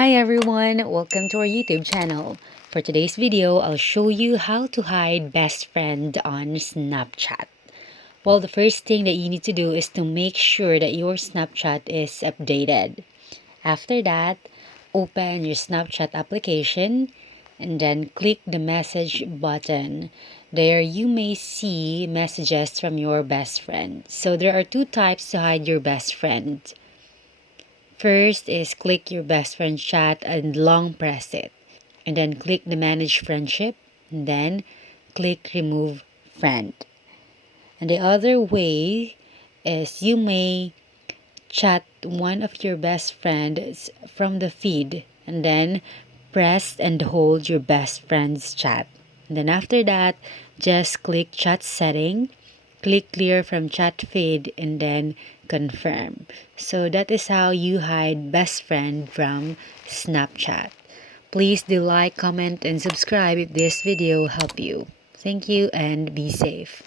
Hi everyone, welcome to our YouTube channel. For today's video, I'll show you how to hide best friend on Snapchat. Well, the first thing that you need to do is to make sure that your Snapchat is updated. After that, open your Snapchat application and then click the message button. There you may see messages from your best friend. So there are two types to hide your best friend. First is click your best friend chat and long press it. And then click the manage friendship. And then click remove friend. And the other way is you may chat one of your best friends from the feed. And then press and hold your best friend's chat. And then after that, just click chat setting, click clear from chat feed, and then confirm. So that is how you hide best friend from Snapchat. Please do like, comment, and subscribe if this video helped you. Thank you and be safe.